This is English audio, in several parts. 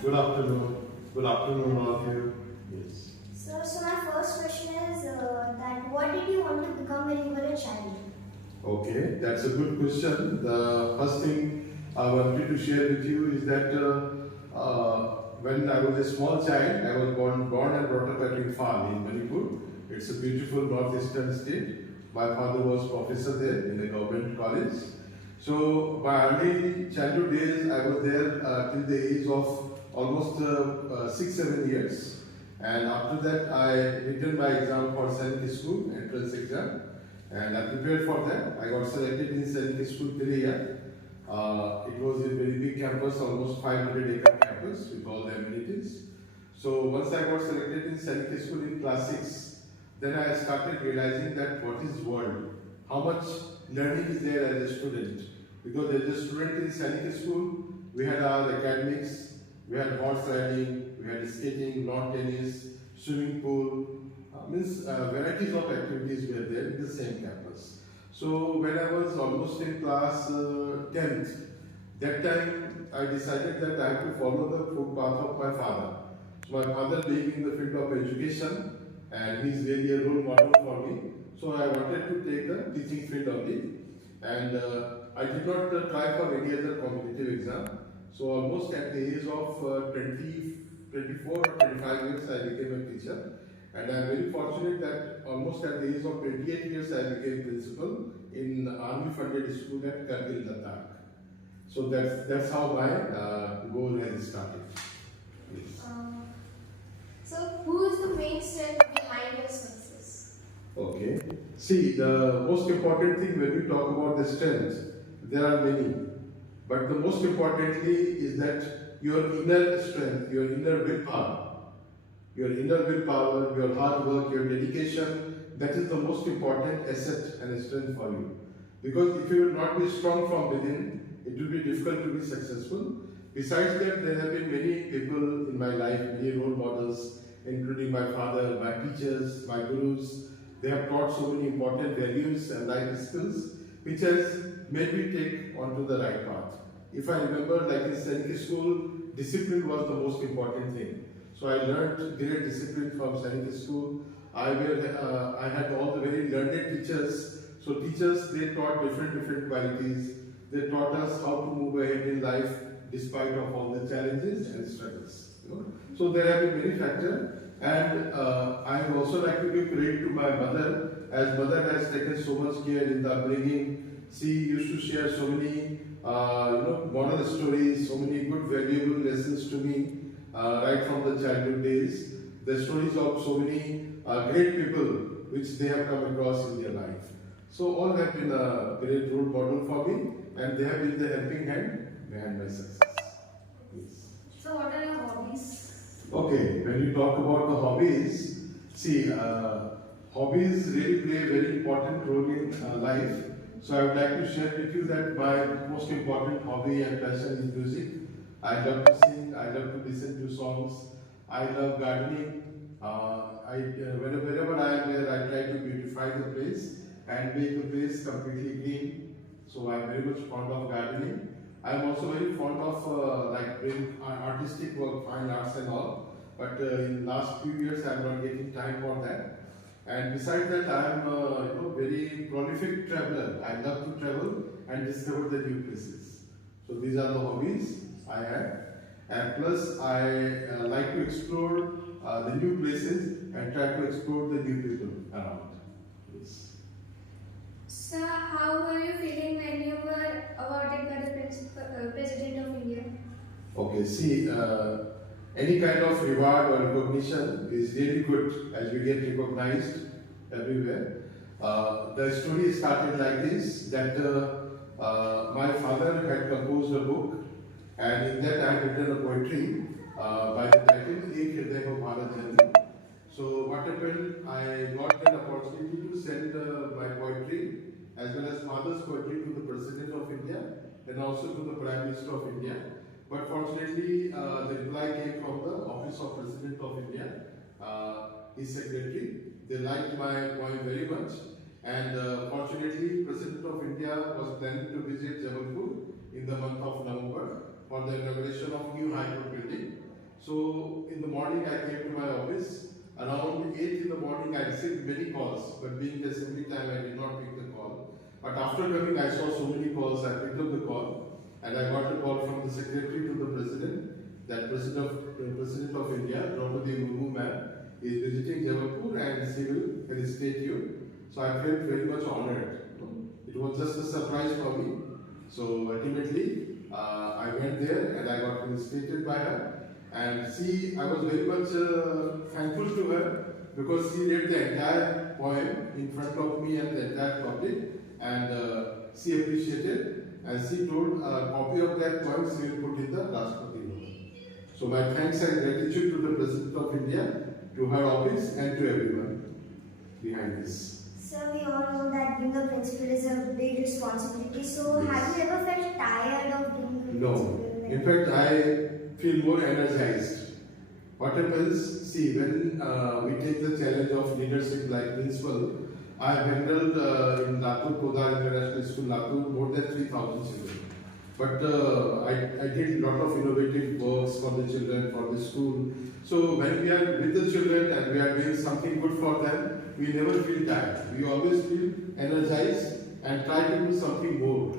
Good afternoon. Good afternoon, all of you. Yes. Sir, so my first question is that what did you want to become when you were a child? Okay, that's a good question. The first thing I wanted to share with you is that when I was a small child, I was born and brought up at Imphal in Manipur. It's a beautiful northeastern state. My father was professor there in a government college. So my early childhood days, I was there till the age of almost 6, 7 years. And after that, I written my exam for Sainik School, entrance exam. And I prepared for that. I got selected in Sainik School Tiraya. It was a very big campus, almost 500-acre campus with all the amenities. So once I got selected in Sainik School in class 6, then I started realizing that what is world, how much learning is there as a student. Because as a student in Sainik School, we had our academics, we had horse riding, we had skating, lawn tennis, swimming pool, varieties of activities were there in the same campus. So when I was almost in class 10th, that time I decided that I have to follow the footpath of my father. So my father being in the field of education, and he is really a role model for me. So I wanted to take the teaching field only, and I did not try for any other competitive exam. So almost at the age of 24 or 25 years, I became a teacher. And I am very fortunate that almost at the age of 28 years, I became principal in army-funded school at Kargil, Ladakh. So that's how my goal has started. Yes. So who is the main strength behind your success? Okay. See, the most important thing when we talk about the strengths, there are many. But the most importantly is that your inner strength, your inner willpower, your hard work, your dedication, that is the most important asset and strength for you. Because if you will not be strong from within, it will be difficult to be successful. Besides that, there have been many people in my life, many role models, including my father, my teachers, my gurus. They have taught so many important values and life skills, which has made me take onto the right path. If I remember, like in Sainik School, discipline was the most important thing. So I learned great discipline from Sainik School. I had all the very learned teachers. So teachers, they taught different qualities. They taught us how to move ahead in life despite of all the challenges and struggles. So there have been many factors. And I would also like to give credit to my mother, as mother has taken so much care in the upbringing. She used to share so many moral stories, so many good valuable lessons to me right from the childhood days. The stories of so many great people which they have come across in their life. So all have been a great role model for me, and they have been the helping hand behind my success. Yes. So what are your hobbies? Okay, when you talk about the hobbies, see, hobbies really play a very important role in life. So I would like to share with you that my most important hobby and passion is music. I love to sing, I love to listen to songs, I love gardening. Wherever I am there, I try to beautify the place and make the place completely green. So I'm very much fond of gardening. I'm also very fond of doing artistic work, fine arts and all. But in the last few years, I'm not getting time for that. And besides that, I'm very prolific traveler. I love to travel and discover the new places. So these are the hobbies I have. And plus, I like to explore the new places and try to explore the new people around. Yes. Sir, how were you feeling when you were awarded by the President of India? Okay, see, any kind of reward or recognition is really good as we get recognized everywhere. The story started like this, that my father had composed a book, and in that I had written a poetry by the title Ek Hriday Ko Bharat Janam. So what happened, I got an opportunity to send my poetry as well as father's poetry to the President of India and also to the Prime Minister of India. But fortunately, the reply came from the Office of President of India, his secretary. They liked my poem very much. And fortunately, President of India was planning to visit Jabalpur in the month of November for the inauguration of new High Court building. around 8 in the morning I received many calls, but being the assembly time I did not pick the call. But after coming I saw so many calls, I picked up the call and I got a call from the secretary to the president, that President of India, Draupadi Murmu ma'am, is visiting Jabalpur and she will felicitate you. So I felt very much honored. It was just a surprise for me. So ultimately, I went there and I got felicitated by her. And I was very much thankful to her because she read the entire poem in front of me and the entire public, and she appreciated. And she told a copy of that poem she will put in the Rashtrapati Bhavan. So my thanks and gratitude to the President of India, to her office, and to everyone behind this. Sir, we all know that being a principal is a big responsibility. So, Yes. have you ever felt tired of being a No. principal? In fact, I feel more energized. What happens, see, when we take the challenge of leadership like principal, I have handled in Latur, Podar International School, Latur, more than 3,000 children. But I did a lot of innovative works for the children, for the school. So when we are with the children and we are doing something good for them, we never feel tired. We always feel energized and try to do something more.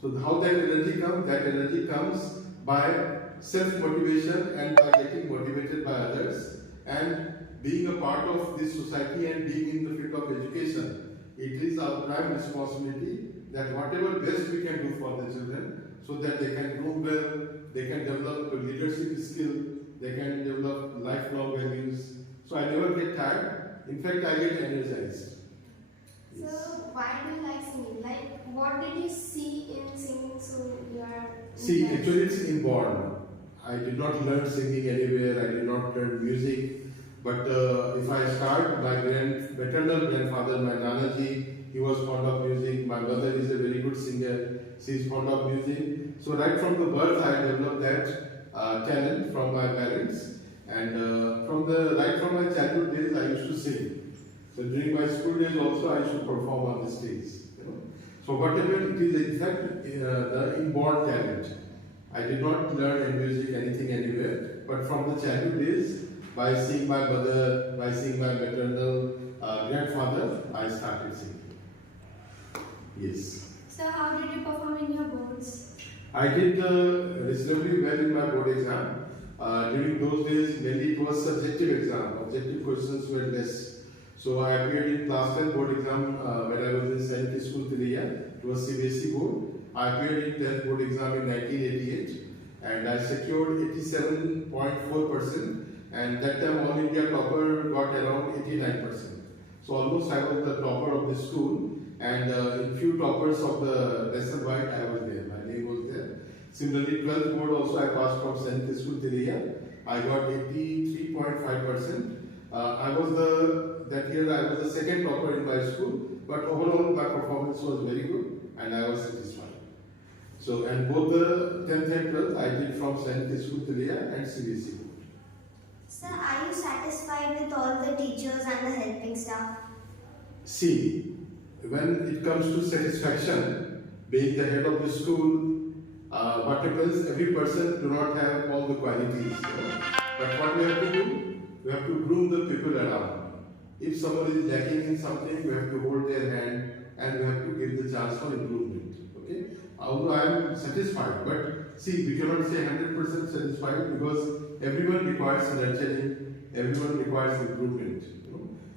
So how that energy comes? That energy comes by self-motivation and by getting motivated by others and being a part of this society and being in the field of education. It is our prime responsibility that whatever best we can do for the children so that they can grow well, they can develop a leadership skill, they can develop lifelong values. So I never get tired. In fact, I get energized. So, why do you like singing? Like, what did you see in singing so you are... See, actually it's inborn. I did not learn singing anywhere, I did not learn music. But if I start, my maternal grandfather, my Nanaji, he was fond of music. My mother is a very good singer, she is fond of music. So right from the birth, I developed that talent from my parents. And right from my childhood days, I used to sing. So during my school days also, I used to perform on the stage. So whatever it is, in fact, the inborn talent. I did not learn in music anything anywhere, but from the childhood days, by seeing my mother, by seeing my maternal grandfather, I started singing. Yes. So, how did you perform in your boards? I did reasonably well in my board exam. During those days, mainly it was subjective exam. Objective questions were less. So I appeared in class 10 board exam when I was in Saint School, Tiliya. It was CBSE board. I appeared in 10th board exam in 1988 and I secured 87.4%, and that time All India topper got around 89%. So almost I was the topper of the school, and in few toppers of the lesson wide I was there, my name was there. Similarly 12th board also I passed from Saint School, Tiliya. I got 83.5%. That year I was the second topper in my school, but overall my performance was very good and I was satisfied. So, and both the 10th and 12th I did from Saint School, Tiliya and CBSE board. Sir, are you satisfied with all the teachers and the helping staff? See, when it comes to satisfaction, being the head of the school, what happens, every person do not have all the qualities. But what we have to do, we have to groom the people around. If someone is lacking in something, we have to hold their hand and we have to give the chance for improvement. Okay? Although I am satisfied, but see, we cannot say 100% satisfied because everyone requires nurturing, everyone requires improvement.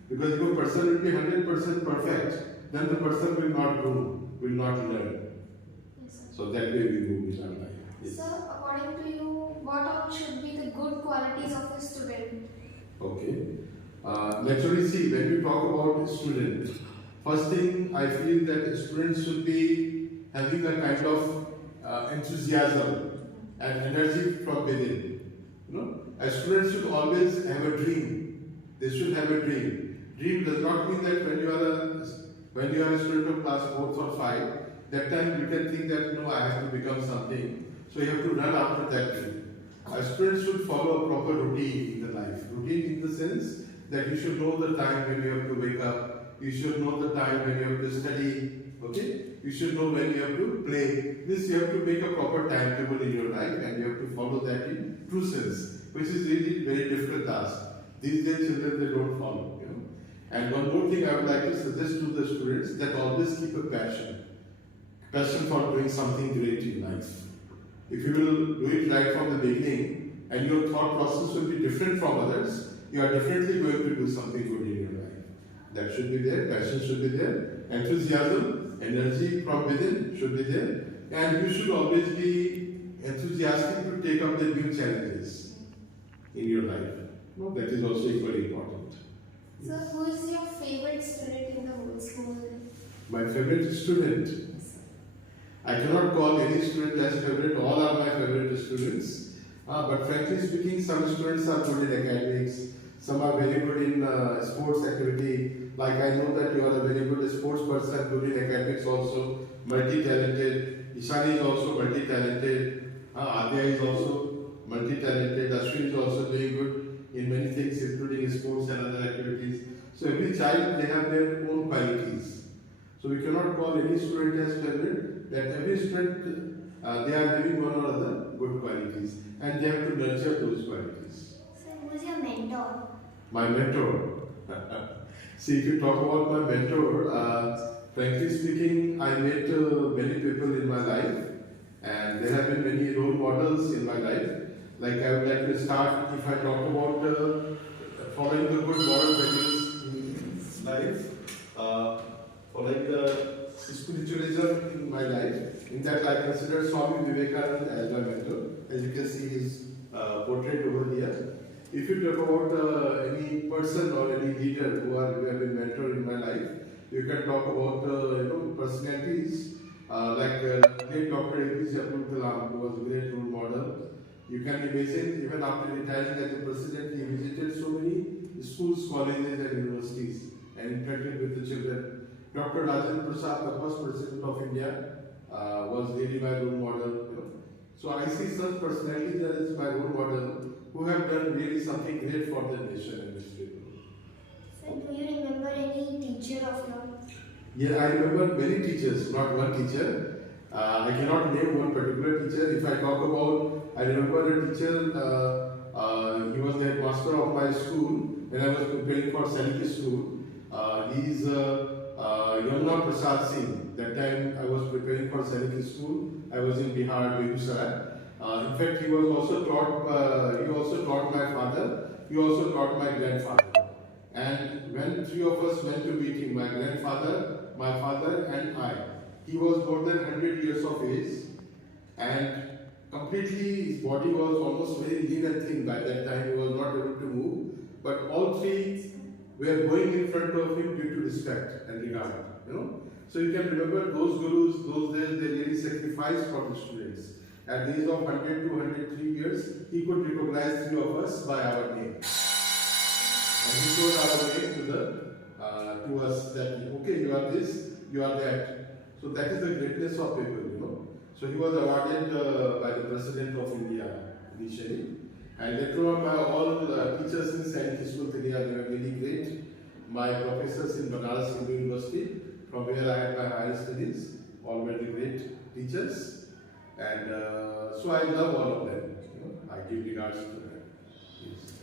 Because if a person will be 100% perfect, then the person will not grow, will not learn. Yes, sir. So that way we move in our life. Yes. So, according to you, what all should be the good qualities of a student? Okay. Naturally, see, when we talk about a student, first thing I feel that a student should be having a kind of enthusiasm and energy from within. A student should always have a dream. They should have a dream. Dream does not mean that when you are a student of class 4th or 5, that time you can think that I have to become something. So you have to run after that dream. A student should follow a proper routine in the life. Routine in the sense that you should know the time when you have to wake up. You should know the time when you have to study. Okay? You should know when you have to play. This you have to make a proper timetable in your life and you have to follow that in true sense, which is really very difficult task. These days children, they don't follow, you know. And one more thing I would like to suggest to the students, that always keep a passion for doing something great in life. If you will do it right from the beginning and your thought process will be different from others, you are definitely going to do something good in your life. That should be there, passion should be there, enthusiasm, energy from within should be there, and you should always be enthusiastic to take up the new challenges in your life. No, that is also equally important. So, who is your favorite student in the whole school? My favorite student. I cannot call any student as favorite, all are my favorite students. But frankly speaking, some students are good in academics, some are very good in sports activity. Like I know that you are a very good sports person, good in academics also, multi-talented. Ishani is also multi-talented. Adya is also multi-talented. Ashwin is also doing good in many things, including sports and other activities. So every child, they have their own qualities. So we cannot call any student as favorite, that every student, they are having one or other good qualities and they have to nurture those qualities. So who is your mentor? My mentor. See, if you talk about my mentor, frankly speaking, I met many people in my life and there have been many role models in my life. Like I would like to start, if I talk about following the good moral values in life, following the spiritualism in my life. In that I consider Swami Vivekananda as my mentor. As you can see his portrait over here. If you talk about any person or any leader who have been mentor in my life, you can talk about personalities like late Dr. APJ Abdul Kalam, who was a great role model. You can imagine, even after retiring as a president, he visited so many schools, colleges and universities and interacted with the children. Dr. Rajendra Prasad, the first president of India, was really my role model. You know. So I see such personalities as my role model who have done really something great for the nation and its people. So do you remember any teacher of yours? Yeah, I remember many teachers, not one teacher. I cannot name one particular teacher. If I talk about, I remember a teacher, he was the headmaster of my school when I was preparing for Sanity School. He is Yamuna Prasad Singh. That time I was preparing for Sanity School. I was in Bihar, Begusara. In fact, he also taught my father. He also taught my grandfather. And when three of us went to meet him, my grandfather, my father, and I, he was more than 100 years of age, and completely his body was almost very lean and thin. By that time, he was not able to move. But all three were going in front of him due to respect and regard. You know, so you can remember those gurus. Those days, they really sacrificed for the students. At the age of 100 to 103 years, he could recognize three of us by our name. And he showed our name to us that, okay, you are this, you are that. So that is the greatness of people, you know. So he was awarded by the President of India initially. And later on, by all teachers in Sanity School, they were really great. My professors in Banaras Hindu University, from where I had my higher studies, all were the great teachers. And so I love all of them. You know, I give regards to them. Yes.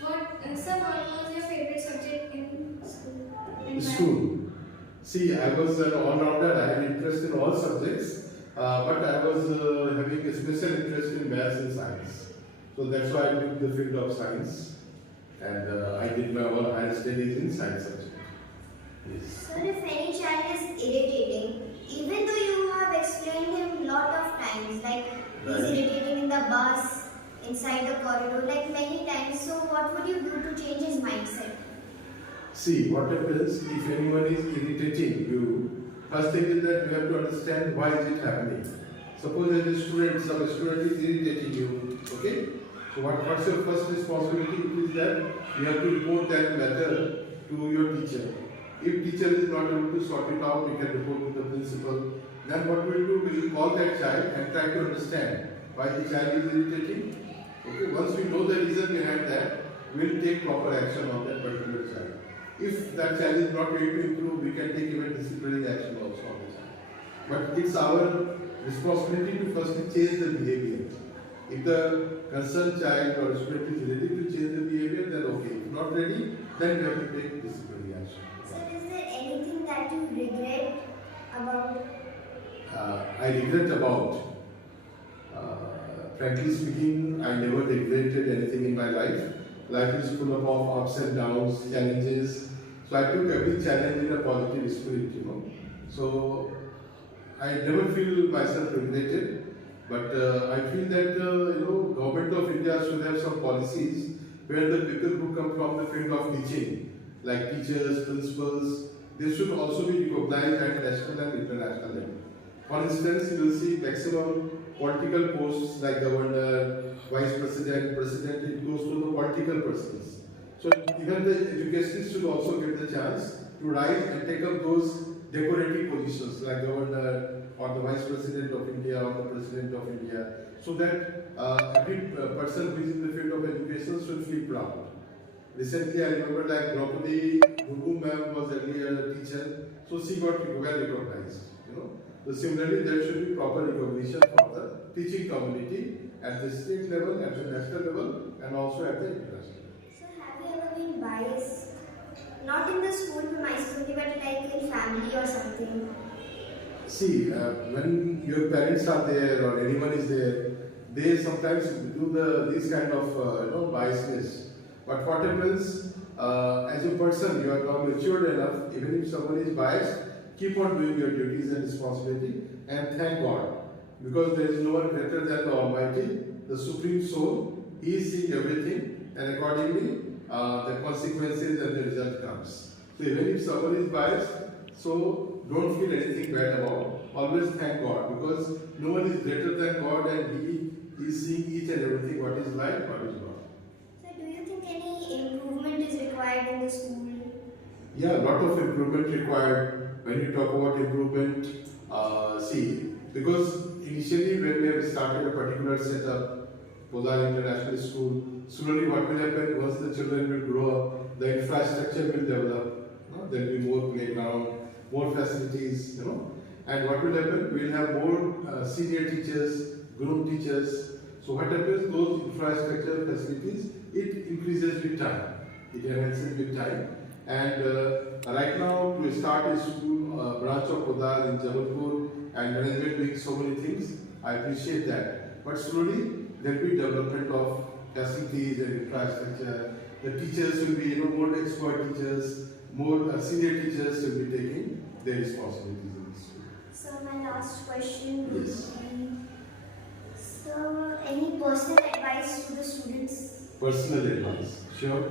What was your favorite subject in school? School. See, I was an all-rounder. I had interest in all subjects, but I was having a special interest in maths and science. So that's why I took the field of science, and I did my all higher studies in science subject. Yes. Sir, if any child is irritating, even though you have explained him lot of times, like he's irritating in the bus, inside the corridor, like many times, so what would you do to change his mindset? See, what happens if anyone is irritating you, first thing is that you have to understand why is it happening. Suppose as a student, some student is irritating you, okay? So what's your first responsibility? It is that you have to report that matter to your teacher. If teacher is not able to sort it out, you can report to the principal. Then what we will do, we will call that child and try to understand why the child is irritating. Okay, once we know the reason behind that, we will take proper action on that particular child. If that child is not ready to improve, we can take even disciplinary action also on the child. But it's our responsibility to firstly change the behavior. If the concerned child or student is ready to change the behavior, then okay. If not ready, then we have to take disciplinary action. Sir, is there anything that you regret about? I regret about. Frankly speaking, I never regretted anything in my life. Life is full of ups and downs, challenges. So I took every challenge in a positive spirit, So I never feel myself regretted, but I feel that government of India should have some policies where the people who come from the field of teaching, like teachers, principals, they should also be recognized at national and international level. For instance, you will see maximum political posts like governor, vice president, president, it goes to the political persons. So even the educationists should also get the chance to rise and take up those decorative positions like governor or the vice president of India or the president of India, so that every person who is in the field of education should feel proud. Recently, I remember like Draupadi Murmu ma'am was earlier a teacher, so she got well recognized. So similarly, there should be proper recognition for the teaching community at the state level, at the national level, and also at the international level. So have you ever been biased? Not in the school, my school, but like in family or something? See, when your parents are there or anyone is there, they sometimes do this kind of biasness. But what happens, as a person, you are now matured enough, even if someone is biased, keep on doing your duties and responsibility and thank God. Because there is no one greater than the Almighty, the Supreme Soul. He is seeing everything, and accordingly, the consequences and the result comes. So even if someone is biased, so don't feel anything bad about. Always thank God, because no one is greater than God, and He is seeing each and everything, what is right, what is wrong. So do you think any improvement is required in the school? Yeah, a lot of improvement required. When you talk about improvement, because initially when we have started a particular setup, Podar International School, slowly what will happen once the children will grow up, the infrastructure will develop, there will be more playground, more facilities, and what will happen, we will have more senior teachers, groom teachers. So what happens, those infrastructure facilities, it increases with time, it enhances with time. And right now, to start a school branch of Podar in Jabalpur and management doing so many things, I appreciate that. But slowly, there will be development of facilities and infrastructure. The teachers will be, more expert teachers, more senior teachers will be taking their responsibilities in the school. So my last question would Yes. be, so any personal advice to the students? Personal advice, sure.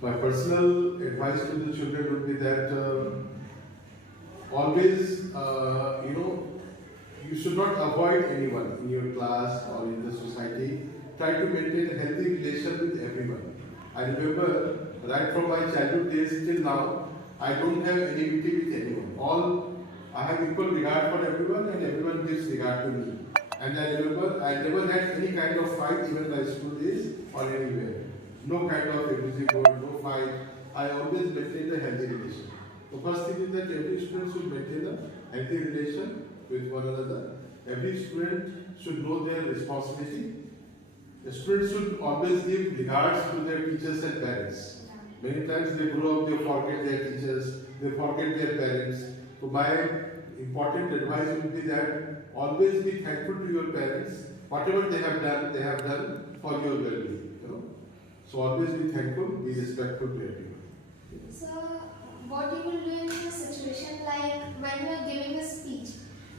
My personal advice to the children would be that always, you should not avoid anyone in your class or in the society. Try to maintain a healthy relation with everyone. I remember right from my childhood days till now, I don't have enmity with anyone. I have equal regard for everyone, and everyone gives regard to me. And I remember I never had any kind of fight even in my school days or anywhere. No kind of abusive word, no fight. I always maintained a healthy relation. The first thing is that every student should maintain a healthy relation with one another. Every student should know their responsibility. The students should always give regards to their teachers and parents. Many times they grow up, they forget their teachers, they forget their parents. So my important advice would be that always be thankful to your parents. Whatever they have done for your well-being. So always be thankful, be respectful to everyone. So, what you will do in a situation like when you are giving a speech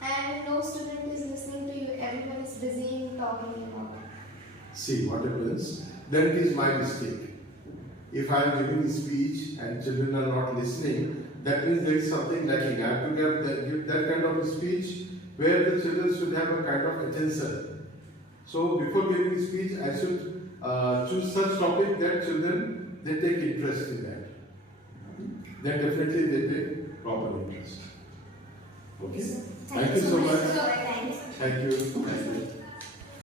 and no student is listening to you, everyone is busy in talking about. See what happens, then it is my mistake. If I am giving a speech and children are not listening, that means there is something lacking. I have to give that kind of a speech where the children should have a kind of attention. So before giving a speech, I should choose such topic that children, they take interest in that. Then definitely they take proper interest. Okay? Thank you so much. for your time. Thank you.